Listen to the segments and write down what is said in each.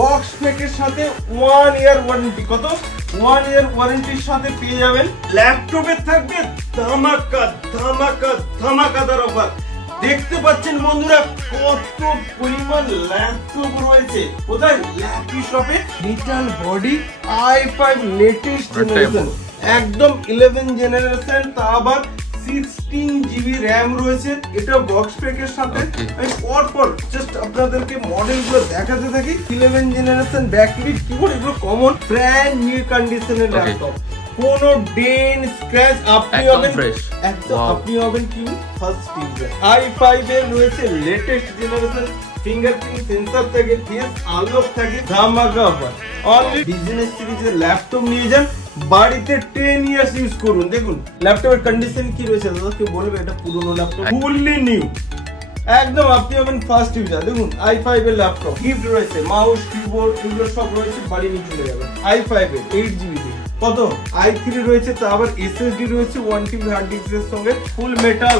Box প্যাকের সাথে 1 year warranty. কত? 1 ইয়ার ওয়ারেন্টির সাথে পেয়ে যাবেন। ল্যাপটপে থাকবে ধামাকাদার অফার। দেখতে পাচ্ছেন বন্ধুরা কত পরিমাণ ল্যাপটপ রয়েছে। কোথায়? ল্যাপি শপে। Metal body i5 latest generation, একদম 11 জেনারেশন, তা আবার 16 GB RAM রয়েছে। এটা বক্স প্যাকের সাথে। আমি পরপর জাস্ট আপনাদেরকে মডেলগুলো দেখাতে থাকি। 11 জেনারেশন ব্যাকলিট কিবোর্ড, এগুলো কমন ব্র্যান্ড নিউ কন্ডিশনের ল্যাপটপ। কোনো ডেন স্ক্র্যাচ আপনি হবেন একদম, আপনি হবেন কি ফার্স্ট ইউজার। i5 এর রয়েছে লেটেস্ট জেনারেশন, ফিঙ্গারপ্রিন্ট সেন্সর থাকে, ফেস আনলক থাকে, ধামাকা অফার। অনলি বিজনেস সিরিজের ল্যাপটপ নিয়ে যান, বাড়িতে 10 ইয়ার্স ইউজ করুন। দেখুন ল্যাপটপের কন্ডিশন কি রয়েছে, দাদা কেউ বলবে এটা পুরনো ল্যাপটপ, ফুললি নিউ একদম, আপনি হবেন ফার্স্ট ইউজার। দেখুন i5 এর ল্যাপটপ, গিফট রয়েছে, মাউস কিবোর্ড এগুলো সব রয়েছে, বাড়ি নিয়ে চলে যাবেন। i5 এর 8GB কত? i3 রয়েছে, তা আবার SSD রয়েছে 1TB হার্ড ডিস্কের সঙ্গে, ফুল মেটাল,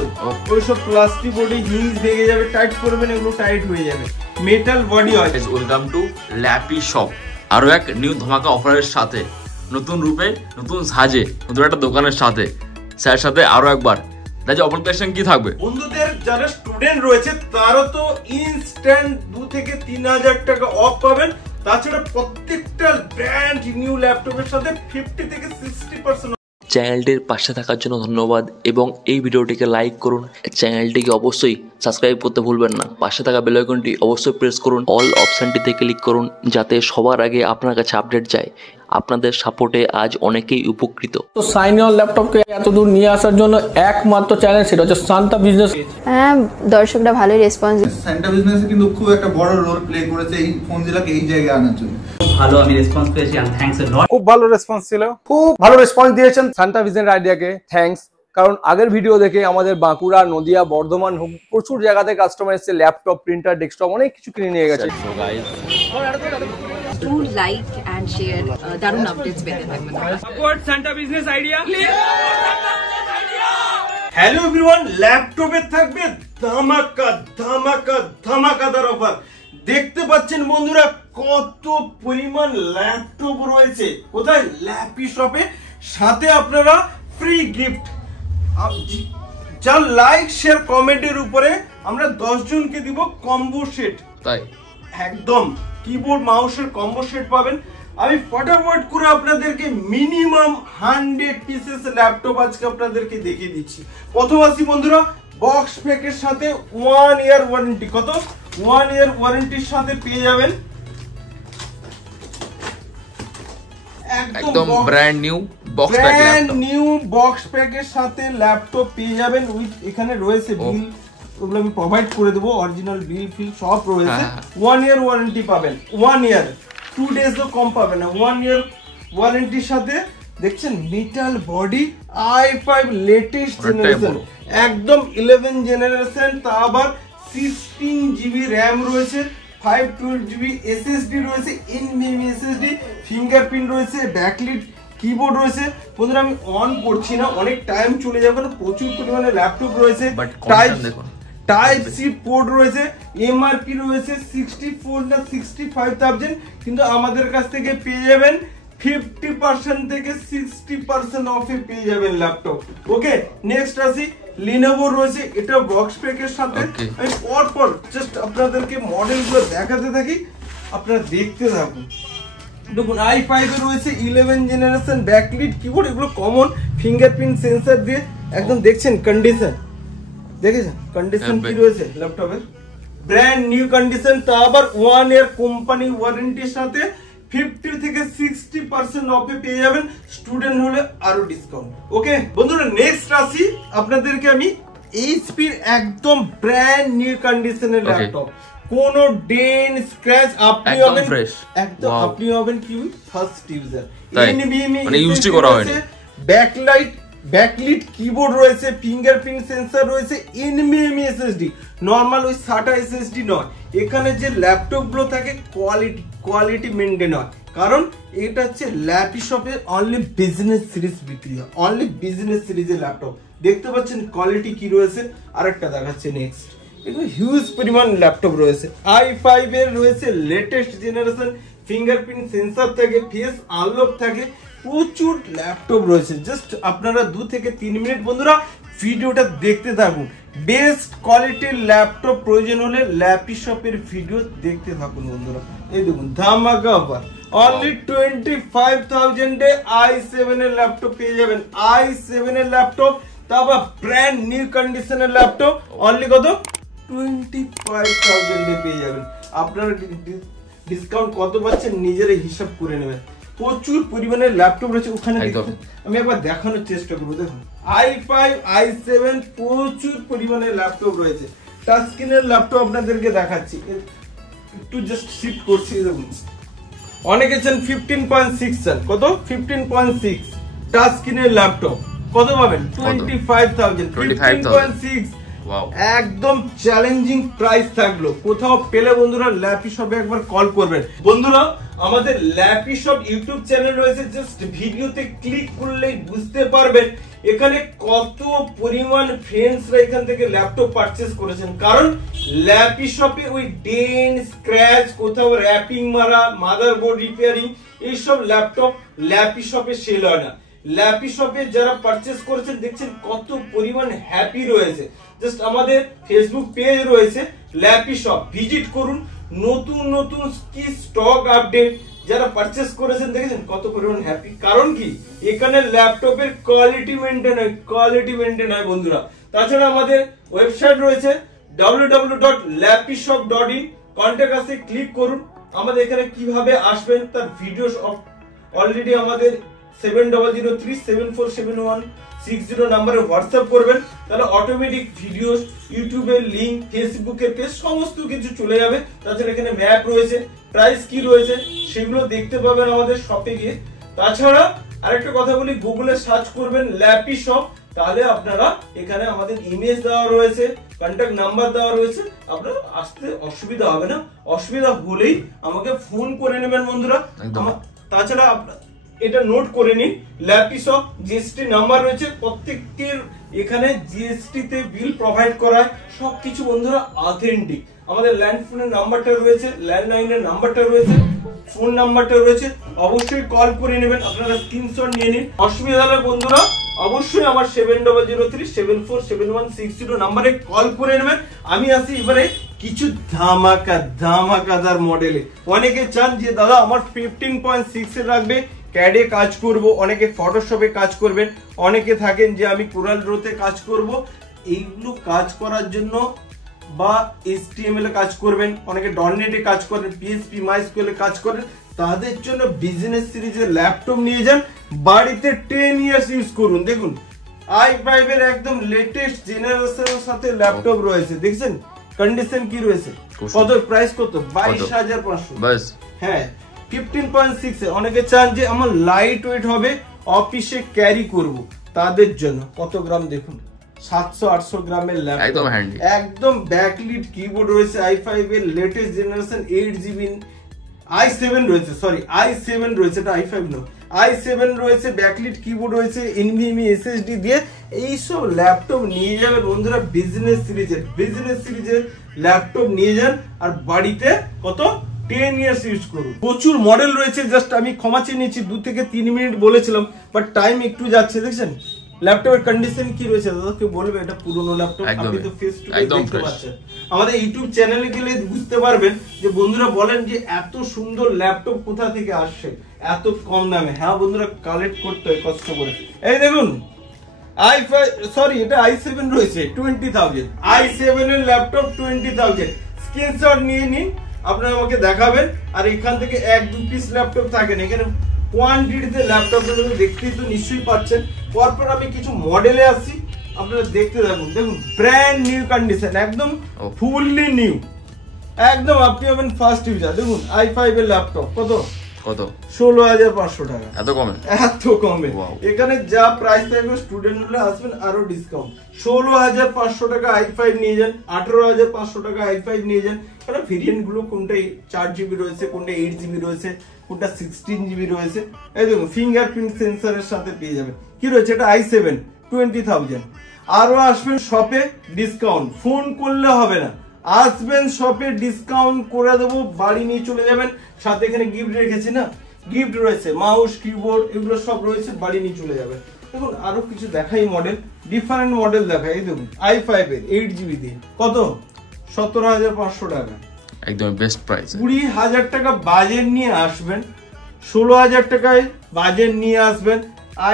ওই সব প্লাস্টিক বডি হিঞ্জ ভেঙে যাবে, টাইট করবেন এগুলো টাইট হয়ে যাবে, মেটাল বডি হয়। ওয়েলকাম টু ল্যাপি শপ, আরো এক নিউ ধামাকা অফারের সাথে, নতুন রূপে নতুন সাজে, নতুন একটা দোকানের সাথে, স্যার সাথে আরো একবার দাদা অফার কালেকশন কি থাকবে? বন্ধুদের যারা স্টুডেন্ট রয়েছে তারা তো ইনস্ট্যান্ট 2 থেকে 3000 টাকা অফ পাবেন। তাছাড়া প্রত্যেকটা ব্র্যান্ড নিউ ল্যাপটপের সাথে 50 থেকে 60%। চ্যানেলটির পাশে থাকার জন্য ধন্যবাদ এবং এই ভিডিওটিকে লাইক করুন। চ্যানেলটিকে অবশ্যই সাবস্ক্রাইব করতে ভুলবেন না। পাশে থাকা বেল আইকনটি অবশ্যই প্রেস করুন, অল অপশনটিতে ক্লিক করুন যাতে সবার আগে আপনার কাছে আপডেট যায়। আপনাদের সাপোর্টে আজ অনেকেই উপকৃত। তো সাইন অন ল্যাপটপকে এত দূর নিয়ে আসার জন্য একমাত্র চ্যানেল, সেটা হচ্ছে সান্তা বিজনেস। হ্যাঁ, দর্শকরা ভালোই রেসপন্স। সান্তা বিজনেসে কিন্তু খুব একটা বড় রোল প্লে করেছে এই ফোনগুলোকে এই জায়গায় আনার জন্য। ভালো আমি রেসপন্স পেয়েছি, এন্ড থ্যাঙ্কস এ লট। খুব ভালো রেসপন্স ছিল, খুব ভালো রেসপন্স দিয়েছেন সান্তা বিজনেস আইডিয়াকে, থ্যাঙ্কস। কারণ আগের ভিডিও দেখে আমাদের বাঁকুড়া, নদিয়া, বর্ধমান প্রচুর জায়গাতে কাস্টমার এসেছে, ল্যাপটপ, প্রিন্টার, ডেস্কটপ অনেক কিছু কিনে নিয়ে গেছে। Do like and share দারুণ আপডেটস পেতে থাকবেন। Support Santa business idea. Hello everyone, ল্যাপটপে থাকবে ধামাকাদার অফার। দেখতে পাচ্ছেন বন্ধুরা কত পরিমাণ ল্যাপটপ রয়েছে। কোথায়? ল্যাপি শপে। সাথে আপনারা ফ্রি গিফট, যার লাইক শেয়ার কমেন্টের উপরে আমরা 10 জনকে দিব কম্বো সেট। তাই একদম কিবোর্ড মাউসের কম্বো সেট পাবেন। আমি ফটাফট করে আপনাদেরকে মিনিমাম 100 পিসেস ল্যাপটপ আজকে আপনাদেরকে দেখিয়ে দিচ্ছি। প্রথম আসি বন্ধুরা বক্স প্যাকের সাথে 1 ইয়ার ওয়ারেন্টি। কত? 1 ইয়ার ওয়ারেন্টির সাথে পেয়ে যাবেন একদম brand new box pack laptop, brand new box প্যাকের সাথে ল্যাপটপ পেয়ে যাবেন। উইথ এখানে রয়েছে বিল, ওগুলো আমি প্রোভাইড করে দেবো, অরিজিনাল বিল ফিল সব রয়েছে। 1 ইয়ার ওয়ারেন্টি পাবেন, 1 ইয়ার 2 ডেজও কম পাবেন না। 1 ইয়ার ওয়ারেন্টির সাথে দেখছেন metal body i5 latest generation, একদম 11 জেনারেশন, তা আবার 16 GB RAM রয়েছে, 512 GB SSD রয়েছে, NVMe SSD, ফিঙ্গারপ্রিন্ট রয়েছে, ব্যাকলিট কিবোর্ড রয়েছে। বন্ধুরা আমি অন করছি না, অনেক টাইম চলে যাবে, কারণ প্রচুর পরিমাণে ল্যাপটপ রয়েছে। টাইপ সি পোর্ট রয়েছে, এমআরপি রয়েছে 64 না 65,000, কিন্তু আমাদের কাছ থেকে পেয়ে যাবেন 50% থেকে 60% অফে পেয়ে যাবেন ল্যাপটপ। ওকে, নেক্সট আসি লিনোভো রয়েছে, এটা বক্স প্যাকের সাথে। আমি পরপর জাস্ট আপনাদেরকে মডেলগুলো দেখাতে থাকি, আপনারা দেখতে থাকুন। দেখুন i5 এ রয়েছে 11 জেনারেশন ব্যাকলিট কিবোর্ড, এগুলো কমন, ফিঙ্গারপ্রিন্ট সেন্সর দিয়ে একদম দেখছেন কন্ডিশন, দেখেছেন কন্ডিশন কি রয়েছে ল্যাপটপের, ব্র্যান্ড নিউ কন্ডিশন, তা আবার 1 ইয়ার কোম্পানি ওয়ারেন্টির সাথে 50 থেকে 60% অফে পেয়ে যাবেন। স্টুডেন্ট হলে আরো ডিসকাউন্ট। ওকে বন্ধুরা, নেক্সট আসি আপনাদেরকে আমি এইচপি একদম ব্র্যান্ড নিউ কন্ডিশনের ল্যাপটপ, কোনো ডেন স্ক্র্যাচ আপনি হবেন একদম, আপনি হবেন কি ফার্স্ট ইউজার। NVMe মানে ইউজ করা হয়নি, ব্যাকলিট কিবোর্ড রয়েছে, ফিঙ্গারপ্রিন্ট সেন্সর রয়েছে, NVMe SSD, নরমাল ওই SATA SSD নয়। এখানে যে ল্যাপটপ গুলো থাকে কোয়ালিটি মেনটেন হয়, কারণ এটা হচ্ছে ল্যাপি শপে অনলি বিজনেস সিরিজ বিক্রি হয়, অনলি বিজনেস সিরিজের ল্যাপটপ। দেখতে পাচ্ছেন কোয়ালিটি কি রয়েছে। আরেকটা দেখাচ্ছে নেক্সট, হিউজ পরিমাণ ল্যাপটপ রয়েছে। i5 এর রয়েছে লেটেস্ট জেনারেশন, ফিঙ্গারপ্রিন্ট সেন্সর থাকে, ফেস আনলক থাকে, প্রচুর ল্যাপটপ রয়েছে। জাস্ট আপনারা 2 থেকে 3 মিনিট বন্ধুরা ভিডিওটা দেখতে থাকুন। বেস্ট কোয়ালিটির ল্যাপটপ প্রয়োজন হলে ল্যাপি শপের ভিডিও দেখতে থাকুন বন্ধুরা। এই দেখুন ধামাকা অফার, অনলি 25,000 এ i7 এর ল্যাপটপ পেয়ে যাবেন। i7 এর ল্যাপটপ, তারপর ব্র্যান্ড নিউ কন্ডিশনের ল্যাপটপ অনলি কত 25,000 এ পেয়ে যাবেন। আপনারা ডিসকাউন্ট কত পাচ্ছেন নিজেরাই হিসাব করে নেবেন। প্রচুর পরিমাণে ল্যাপটপ রয়েছে ওখানে, আমি একবার দেখানোর চেষ্টা করবো। দেখুন i5 i7 প্রচুর পরিমাণে ল্যাপটপ রয়েছে। টাচ স্ক্রিনের ল্যাপটপ আপনাদেরকে দেখাচ্ছি, একটু জাস্ট শিফট করছি। দেখুন অনেকে চান 15.6 চান, কত 15.6 টাচ স্ক্রিনের ল্যাপটপ কত পাবেন 25,000। 15.6 একদম চ্যালেঞ্জিং প্রাইস থাকলো, কোথাও পেলে বন্ধুরা ল্যাপি শপে একবার কল করবেন। বন্ধুরা আমাদের ল্যাপি শপ ইউটিউব চ্যানেল রয়েছে, জাস্ট ভিডিওতে ক্লিক করলেই বুঝতে পারবেন এখানে কত পরিমাণ ফ্রেন্ডসরা এখান থেকে ল্যাপটপ পারচেজ করেছেন। কারণ ল্যাপি শপে ওই ডেন্ট স্ক্র্যাচ, কোথাও র্যাপিং মারা, মাদারবোর্ড রিপেয়ারিং, এইসব ল্যাপটপ ল্যাপি শপে সেল হয় না। ল্যাপি শপে যারা পারচেজ করেছেন দেখছেন কত পরিমাণ হ্যাপি রয়েছে। জাস্ট আমাদের ফেসবুক পেজ রয়েছে ল্যাপি শপ, ভিজিট করুন। নতুন নতুন কি স্টক আপডেট যারা পারচেজ করেছেন দেখেছেন কত পরিমাণ হ্যাপি। কারণ কি এখানে ল্যাপটপের কোয়ালিটি মেনটেন হয় বন্ধুরা। তাছাড়া আমাদের ওয়েবসাইট রয়েছে www.lappyshop.in, কন্টাক্ট আসে ক্লিক করুন। আমাদের এখানে কিভাবে আসবেন তার ভিডিও অলরেডি আমাদের 7003747160 নাম্বারে হোয়াটসঅ্যাপ করবেন, তাহলে অটোমেটিক ভিডিও, ইউটিউবের লিংক, ফেসবুকের পেজ সমস্ত কিছু চলে যাবে। তাছাড়া এখানে ম্যাপ রয়েছে, প্রাইস কি রয়েছে সেগুলো দেখতে পাবেন আমাদের শপে গিয়ে। তাছাড়া আরেকটা কথা বলি, গুগলে সার্চ করবেন ল্যাপি শপ, তাহলে আপনারা এখানে আমাদের ইমেজ দেওয়া রয়েছে, কন্টাক্ট নাম্বার দেওয়া রয়েছে, আপনারা আসতে অসুবিধা হবে না। অসুবিধা হলেই আমাকে ফোন করে নেবেন বন্ধুরা। তাছাড়া এটা নোট করে নিন, ল্যাপি শপ জিএসটি নাম্বার রয়েছে, প্রত্যেকটির এখানে জিএসটি তে বিল প্রোভাইড করা হয়, সবকিছু বন্ধুরা অথেন্টিক। আমাদের ল্যান্ড ফোনের নাম্বারটা রয়েছে, ল্যান্ডলাইনের নাম্বারটা রয়েছে, ফোন নাম্বারটা রয়েছে, অবশ্যই কল করে নেবেন। আপনারা স্ক্রিনশট নিয়ে নিন। অসুবিধা হলে বন্ধুরা অবশ্যই আমার 7003747160 নাম্বারে কল করে নেবেন। আমি আসি এবারে কিছু ধামাকাদার মডেলে। অনেকে চান যে দাদা আমার 15.6 এর রাখবে, ক্যাডে কাজ করব, অনেকে ফটোশপে কাজ করবেন, অনেকে থাকেন যে আমি কোরাল ড্রোতে কাজ করব। এইগুলো কাজ করার জন্য বা HTML এ কাজ করবেন, অনেকে ডটনেটে কাজ করেন, PHP MySQL এ কাজ করেন, তাদের জন্য বিজনেস সিরিজের ল্যাপটপ নিয়ে যান, বাড়িতে 10 ইয়ার্স ইউজ করুন। দেখুন i5 এর একদম লেটেস্ট জেনারেশনের সাথে ল্যাপটপ রয়েছে, দেখছেন কন্ডিশন কি রয়েছে, কত প্রাইস কত 22,500 বাস। হ্যাঁ 15.6 এ অনেকে চান যে আমার লাইট ওয়েট হবে, অফিসে ক্যারি করব, তাদের জন্য কত গ্রাম দেখুন 700-800 গ্রামের ল্যাপটপ, একদম ব্যাকলিট কিবোর্ড রয়েছে। i5 এর লেটেস্ট জেনারেশন 8GB i7 রয়েছে, সরি i7 রয়েছে, এটা i5 নয়, i7 রয়েছে, ব্যাকলিট কিবোর্ড রয়েছে, NVMe SSD দিয়ে এইসব ল্যাপটপ নিয়ে যাবেন বন্ধুরা। বিজনেস সিরিজের ল্যাপটপ নিয়ে যান আর বাড়িতে কত 10 ইয়ার্স ইউজ করুন। প্রচুর মডেল রয়েছে, জাস্ট আমি ক্ষমা চেয়ে নিচ্ছি, 2 থেকে 3 মিনিট বলেছিলাম, বাট টাইম একটু যাচ্ছে। দেখছেন ল্যাপটপের কন্ডিশন কি রয়েছে, দাদাকে বলবে এটা পুরনো ল্যাপটপ, আপনি তো ফেস টু ফেস দেখতে পাচ্ছেন। আমাদের ইউটিউব চ্যানেলে গেলে বুঝতে পারবেন যে বন্ধুরা বলেন যে এত সুন্দর ল্যাপটপ কোথা থেকে আসছে এত কম দামে। হ্যাঁ বন্ধুরা কালেক্ট করতে হয় কষ্ট করে। এই দেখুন i5 সরি এটা i7 রয়েছে 20,000, i7 এর ল্যাপটপ 20,000। স্ক্রিনশট নিয়ে নিন, আপনারা আমাকে দেখাবেন। আর এখান থেকে 1-2 পিস ল্যাপটপ থাকেন, এখানে কোয়ান্টিটিতে ল্যাপটপ দেখতেই তো নিশ্চয়ই পাচ্ছেন। পরপর আমি কিছু মডেলে আসছি, আপনারা দেখতে থাকুন। দেখুন ব্র্যান্ড নিউ কন্ডিশন, একদম ফুললি নিউ, একদম আপনি হবেন ফার্স্ট ইউজার। দেখুন i5 এর ল্যাপটপ কত 16,500 টাকা, এত কমে। এখানে যা প্রাইস থাকবে স্টুডেন্ট হলে আসবেন আরো ডিসকাউন্ট। 16,500 টাকা i5 নিয়ে যান, 18,500 টাকা i5 নিয়ে যান। কারণ ভেরিয়েন্ট গুলো কোনটা 4GB রয়েছে, কোনটা 8GB রয়েছে, কোনটা 16GB রয়েছে। এই দেখুন ফিঙ্গারপ্রিন্ট সেন্সরের সাথে পেয়ে যাবেন। কি রয়েছে এটা i7 20,000, আরো আসবেন শপে, ডিসকাউন্ট ফোন করলে হবে না, আসবেন শপে, ডিসকাউন্ট করে দেবো, বাড়ি নিয়ে চলে যাবেন। সাথে এখানে গিফট রেখেছি না, গিফট রয়েছে, মাউস কিবোর্ড এগুলো সব রয়েছে, বাড়ি নিয়ে চলে যাবেন। দেখুন আরো কিছু দেখাই মডেল, ডিফারেন্ট মডেল দেখাই। এই দেখুন i5 এর 8GB দিয়ে কত 17,500 টাকা, একদম বেস্ট প্রাইস। 20,000 টাকা বাজেট নিয়ে আসবেন, 16,000 টাকায় বাজেট নিয়ে আসবেন।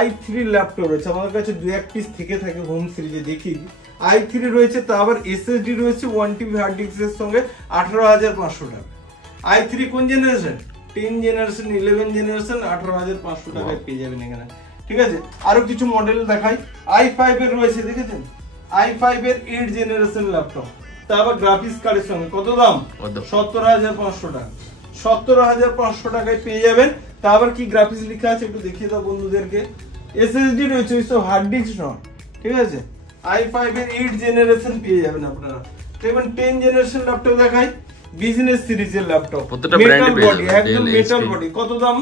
i3 ল্যাপটপ রয়েছে আমাদের কাছে, 2-1 পিস থেকে থাকে হোম সিরিজে দেখিয়ে দিই। i3 রয়েছে, তা আবার SSD রয়েছে 1TB হার্ড ডিস্কের সঙ্গে 18,500 টাকা। i3 কোন জেনারেশন? 10 জেনারেশন, 11 জেনারেশন, 18,500 টাকায় পেয়ে যাবেন এখানে। ঠিক আছে, আরো কিছু মডেল দেখাই। i5 এর রয়েছে, দেখেছেন i5 এর 8 জেনারেশন ল্যাপটপ, তা আবার গ্রাফিক্স কার্ডের সঙ্গে কত দাম? 17,500 টাকা। 17,500 টাকায় পেয়ে যাবেন। তা আবার কি গ্রাফিক্স লেখা আছে একটু দেখিয়ে দাও বন্ধুদেরকে। SSD রয়েছে, ওইসব হার্ড ডিস্ক নয়। ঠিক আছে, i5 এর 8 জেনারেশন পেয়ে যাবেন আপনারা। দেখবেন 10 জেনারেশন ল্যাপটপ দেখাই, বিজনেস সিরিজের ল্যাপটপ, মেটাল বডি, একদম মেটাল বডি, কত দাম?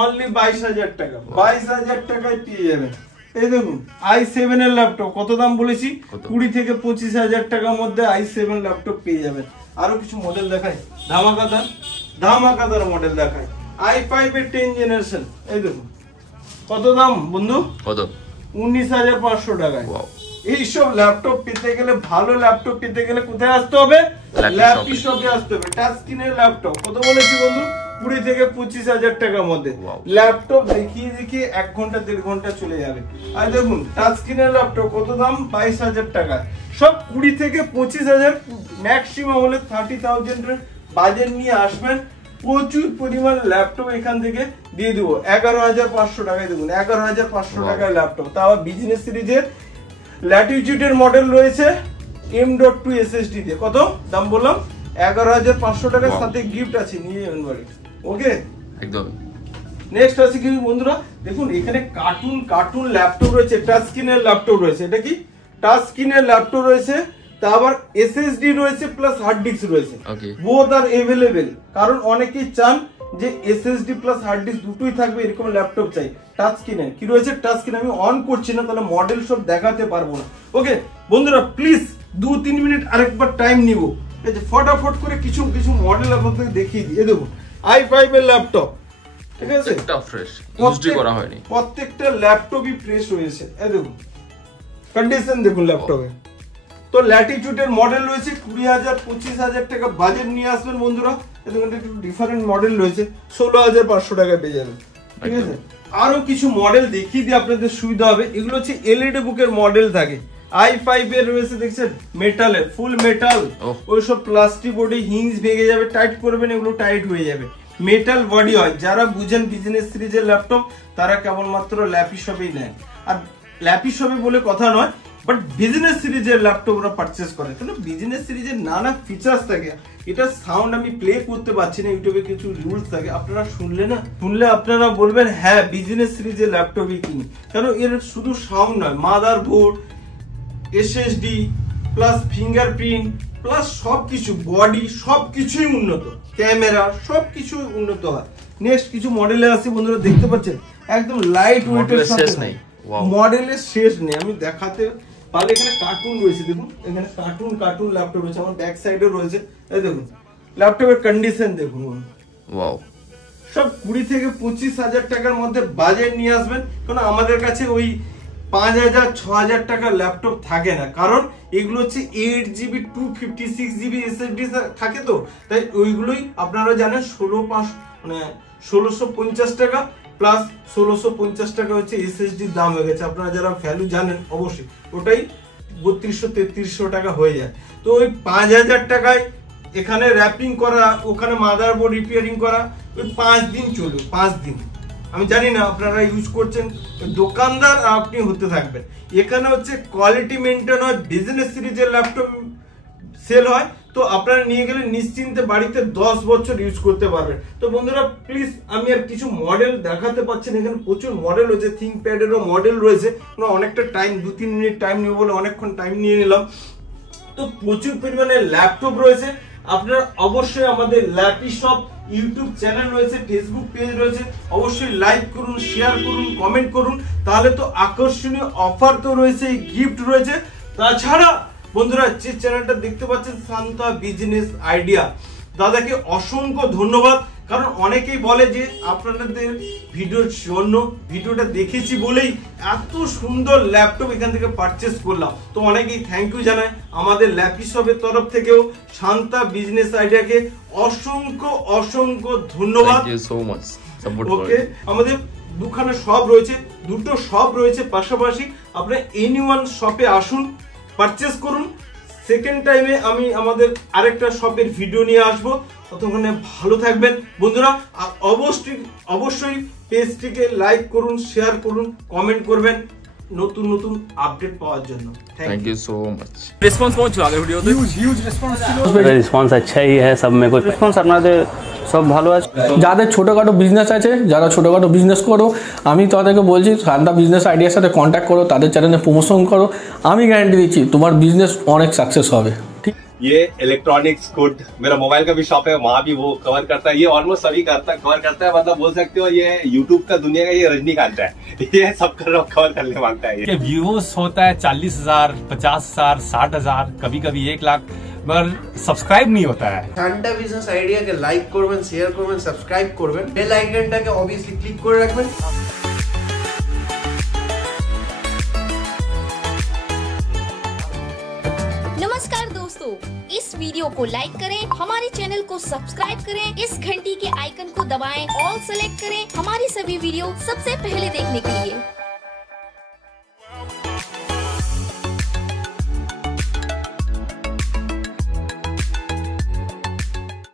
অনলি 22,000 টাকা। 22,000 টাকায় পেয়ে যাবেন। এই দেখুন i7 এর ল্যাপটপ, কত দাম বলেছি? 20 থেকে 25,000 টাকার মধ্যে i7 ল্যাপটপ পেয়ে যাবেন। আরো কিছু মডেল দেখাই, ধামাকাদার মডেল দেখাই। i5 এর 10 জেনারেশন, এই দেখুন কত দাম বন্ধু? কত? 19,500 টাকায়। এইসব ল্যাপটপ পেতে গেলে, ভালো ল্যাপটপ পেতে গেলে কোথায় আসতে হবে? ল্যাপি শপে আসতে হবে। টাচ স্ক্রিনের ল্যাপটপ কত বলেছি বন্ধু? 20 থেকে 25,000 টাকার মধ্যে। ল্যাপটপ দেখিয়ে 1 ঘন্টা 1.5 ঘন্টা চলে যাবে। আর দেখুন টাচ স্ক্রিনের ল্যাপটপ কত দাম? 22,000 টাকা। সব 20 থেকে 25,000, ম্যাক্সিমাম হলে 30,000 এর বাজেট নিয়ে আসবেন। প্রচুর পরিমাণ ল্যাপটপ এখান থেকে দিয়ে দেবো। 11,500 টাকায় দেখুন, 11,500 টাকায় ল্যাপটপ, তাও বিজনেস সিরিজের ল্যাটিটিউডের মডেল রয়েছে M.2 SSD দিয়ে। কত দাম বললাম? 11,500 টাকার সাথে গিফট আছে, নিয়ে যাবেন বাড়ি। ওকে, একদম। নেক্সট আছে কি বন্ধুরা, দেখুন এখানে কার্টুন ল্যাপটপ রয়েছে, টাচ স্ক্রিনের ল্যাপটপ রয়েছে। এটা কি টাচ স্ক্রিনের ল্যাপটপ রয়েছে, তা আবার SSD রয়েছে প্লাস হার্ড ডিস্ক রয়েছে। বোথ আর अवेलेबल, কারণ অনেকেই চান যে SSD প্লাস হার্ড ডিস্ক দুটোই থাকবে, এরকম ল্যাপটপ চাই। টাচ স্ক্রিনে কি রয়েছে? টাচ স্ক্রিন আমি অন করছি না, তাহলে মডেল সব দেখাতে পারবো না। ওকে বন্ধুরা, প্লিজ 2-3 মিনিট আরেকবার টাইম নিব, এই যে ফটাফট করে কিছু মডেল আপনাদের দেখিয়ে দিই। এই দেখুন i5 এর ল্যাপটপ, ঠিক আছে, একটা ফ্রেশ ইউজই করা হয়নি, প্রত্যেকটা ল্যাপটপই ফ্রেশ রয়েছে। এই দেখুন কন্ডিশন দেখুন ল্যাপটপে। তো ল্যাটিটিউডের মডেল রয়েছে 20,000 25,000 টাকা বাজেট নিয়ে আসবেন বন্ধুরা। এই দেখুন একটু ডিফারেন্ট মডেল রয়েছে, 16,500 টাকা পেয়ে যাবেন। ঠিক আছে, আরো কিছু মডেল দেখিয়ে দিই আপনাদের সুবিধা হবে। এগুলো হচ্ছে এলইডি বুকের মডেল থাকে। i5 এর রয়েছে, দেখছেন মেটালের, ফুল মেটাল, ওইসব প্লাস্টিক বডি, হিঞ্জ ভেঙে যাবে, টাইট করবেন এগুলো টাইট হয়ে যাবে। মেটাল বডি হয়, যারা বুঝেন বিজনেস সিরিজের ল্যাপটপ তারা কেবলমাত্র ল্যাপি শপেই নেয়। আর ল্যাপি শপে বলে কথা নয়, বাট বিজনেস সিরিজের ল্যাপটপ ওরা পারচেস করে, কারণ বিজনেস সিরিজের নানা ফিচার্স থাকে। এটা সাউন্ড আমি প্লে করতে পারছি না, ইউটিউবে কিছু রুলস থাকে, আপনারা শুনলে আপনারা বলবেন হ্যাঁ বিজনেস সিরিজের ল্যাপটপই কিনি, কারণ এর শুধু সাউন্ড নয়, motherboard, SSD plus fingerprint plus সবকিছু, বডি সবকিছুই উন্নত, ক্যামেরা সবকিছু উন্নত হয়। নেক্সট কিছু মডেলে আছে বন্ধুরা, দেখতে পাচ্ছেন একদম লাইট ওয়েটের সাথে মডেলের শেষ নেই, আমি দেখাতে পারলে। এখানে কার্টুন রয়েছে, দেখুন এখানে কার্টুন ল্যাপটপ রয়েছে, আমার ব্যাক সাইডে রয়েছে। এই দেখুন ল্যাপটপের কন্ডিশন দেখুন, ওয়াও। সব 20 থেকে 25,000 টাকার মধ্যে বাজেট নিয়ে আসবেন, কারণ আমাদের কাছে ওই 5,000-6,000 টাকার ল্যাপটপ থাকে না, কারণ এগুলো হচ্ছে 8GB 256GB SSD থাকে, তো তাই ওইগুলোই আপনারা জানেন 1650 টাকা প্লাস 1650 টাকা হচ্ছে SSD দাম হয়ে গেছে। আপনারা যারা ভ্যালু জানেন অবশ্যই, ওটাই 3200-3300 টাকা হয়ে যায়। তো ওই 5,000 টাকায় এখানে র্যাপিং করা, ওখানে মাদারবোর্ড রিপেয়ারিং করা, ওই 5 দিন চলবে, 5 দিন। আমি জানি না আপনারা ইউজ করছেন, দোকানদার আপনি হতে থাকবেন। এখানে হচ্ছে কোয়ালিটি মেনটেন হয়, বিজনেস সিরিজের ল্যাপটপ সেল হয়, তো আপনারা নিয়ে গেলে নিশ্চিন্তে বাড়িতে 10 বছর ইউজ করতে পারবেন। তো বন্ধুরা প্লিজ, আমি আর কিছু মডেল দেখাতে পাচ্ছি না, এখানে প্রচুর মডেল রয়েছে, থিংকপ্যাডেরও মডেল রয়েছে, অনেকটা টাইম 2-3 মিনিট টাইম নেব বলে অনেকক্ষণ টাইম নিয়ে নিলাম। তো প্রচুর পরিমাণে ল্যাপটপ রয়েছে, আপনারা অবশ্যই আমাদের ল্যাপি শপ ইউটিউব চ্যানেল রয়েছে, ফেসবুক পেজ রয়েছে, অবশ্যই লাইক করুন, শেয়ার করুন, কমেন্ট করুন, তাহলে তো আকর্ষণীয় অফার তো রয়েছে, গিফট রয়েছে। তাছাড়া বন্ধুরা যে চ্যানেলটা দেখতে পাচ্ছেন শান্তা বিজনেস আইডিয়া, দাদাকে অসংখ্য ধন্যবাদ। কারণ অনেকেই বলে যে আপনাদের ভিডিওর জন্য ভিডিওটা দেখেছি বলেই এত সুন্দর ল্যাপটপ এখান থেকে পারচেস করলাম। তো অনেকেই থ্যাংক ইউ জানায়। আমাদের ল্যাপি শপের তরফ থেকেও শান্তা বিজনেস আইডিয়াকে অসংখ্য অসংখ্য ধন্যবাদ। Thank you so much support okay, আমাদের দুখানা শপ রয়েছে, দুটো শপ রয়েছে পাশাপাশি। আপনি এনিওয়ান শপে আসুন, পারচেস করুন। সেকেন্ড টাইমে আমি আমাদের আরেকটা শপের ভিডিও নিয়ে আসবো। ততক্ষণে ভালো থাকবেন বন্ধুরা। আর অবশ্যই পেজটিকে লাইক করুন, শেয়ার করুন, কমেন্ট করবেন নতুন নতুন আপডেট পাওয়ার জন্য। Thank you so much. Response কেমন ছিল আগের ভিডিওতে? হিউজ রেসপন্স ছিল। রেসপন্স আচ্ছাই হ্যাঁ, সব में कुछ রেসপন্স আপনাদের সব ভালো আছে। যাদের ছোটোখাটো বিজনেস আছে, যারা ছোটোখাটো বিজনেস করো, আমি তাদেরকে বলছি শান্তা বিজনেস আইডিয়ার সাথে কন্ট্যাক্ট করো, তাদের চ্যানেলে প্রমোশন করো। আমি গ্যারান্টি দিচ্ছি তোমার বিজনেস অনেক সাকসেস হবে। ঠিক, ये इलेक्ट्रॉनिक्स गुड, मेरा मोबाइल का भी शॉप है, वहाँ भी वो कवर करता है। ये ऑलमोस्ट सभी कवर करता है, मतलब बोल सकते हो ये यूट्यूब का दुनिया का ये रजनीकांत है, ये सब कवर करने मांगता है। ये व्यूज होता है 40,000, 50,000, 60,000, कभी कभी 1 लाख, मगर सब्सक्राइब नहीं होता है। শান্তা বিজনেস আইডিয়াকে লাইক করবেন, শেয়ার করবেন, সাবস্ক্রাইব করবেন, বেল আইকনটাকে অবভিয়াসলি ক্লিক করে রাখবেন। नमस्कार दोस्तों, इस वीडियो को लाइक करें, हमारे चैनल को सब्सक्राइब करें, इस घंटी के आइकन को दबाएं, ऑल सेलेक्ट करें हमारी सभी वीडियो सबसे पहले देखने के लिए।